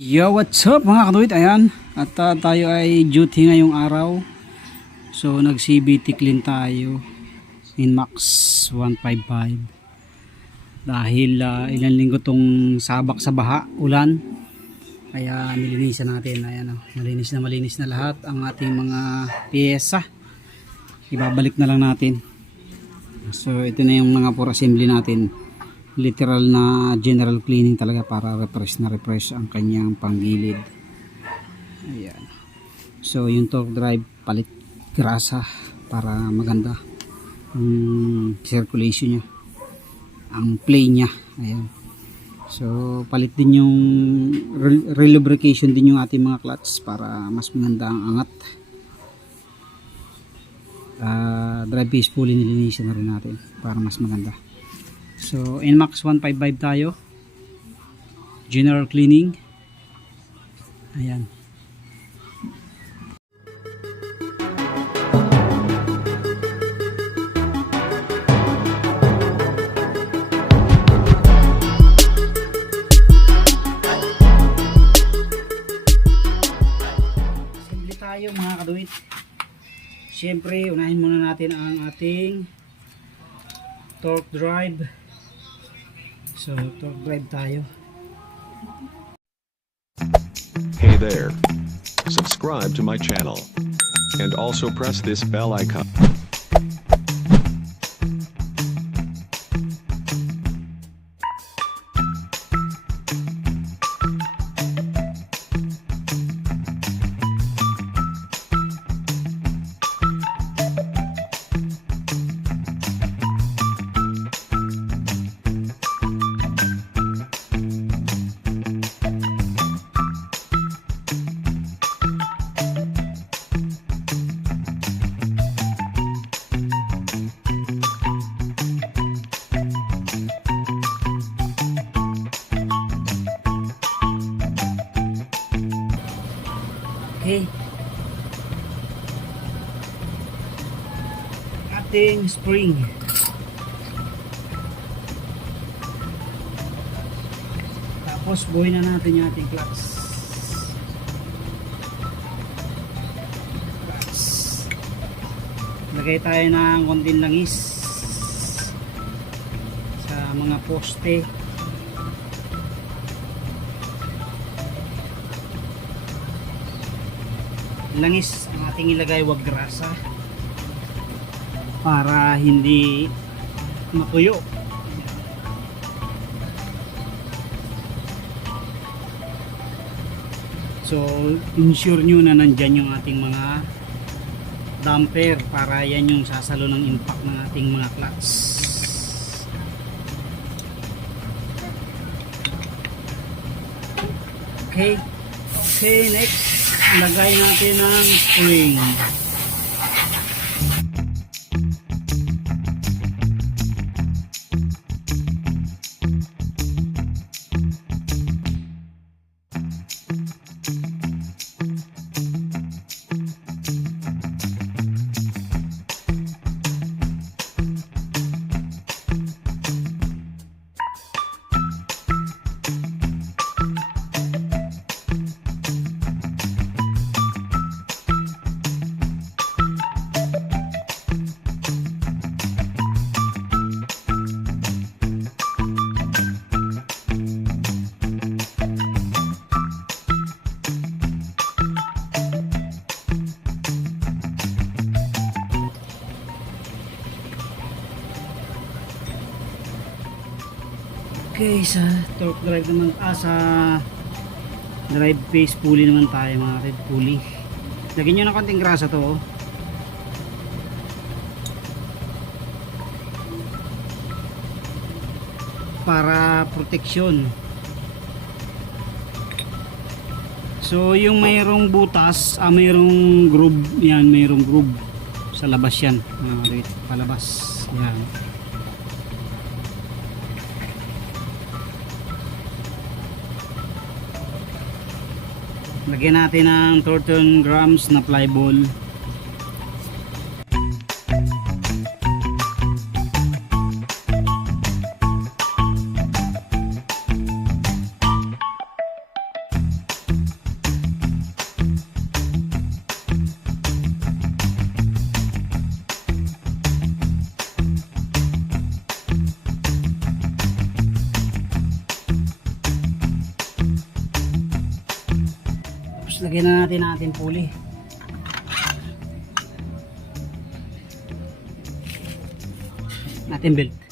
Yo, what's up mga kaduit? Ayan, at tayo ay duty ngayong araw. So nag CBT clean tayo Inmax 155 dahil ilang linggo tong sabak sa baha, ulan, kaya nilinisan natin. Ayan, malinis na lahat ang ating mga piyesa. Ibabalik na lang natin. So ito na yung mga for assembly natin, literal na general cleaning talaga para refresh ang kanyang panggilid. Ayan. So yung torque drive, palit grasa para maganda ang circulation nya, ang play nya. Ayan. So palit din yung relubrication din yung ating mga clutch para mas maganda ang angat. Drive base pulley nilinisan na rin natin para mas maganda. So Inmax 155 tayo, general cleaning. Ayan. Assembly tayo mga kaduit. Siyempre unahin muna natin ang ating torque drive. So, torque drive tayo. Hey there. Subscribe to my channel. And also press this bell icon. Okay. Ating spring. Tapos buuin na natin yung ating clutch. Lagay tayo ng konting langis sa mga poste. Langis ang ating ilagay, wag grasa, para hindi matuyo. So ensure nyo na nandyan yung ating mga damper, para yan yung sasalo ng impact ng ating mga clutch. Okay, next lagay natin ang spring. Okay, sa torque drive naman, sa drive base pulley naman tayo, mga red pulley. Lagyan nyo ng konting grasa to, para protection. So yung mayroong butas, mayroong groove yan, mayroong groove sa labas yan, palabas yan. Lagyan natin ng 13 grams na ply ball. lagyan na natin pulley. Natin belt.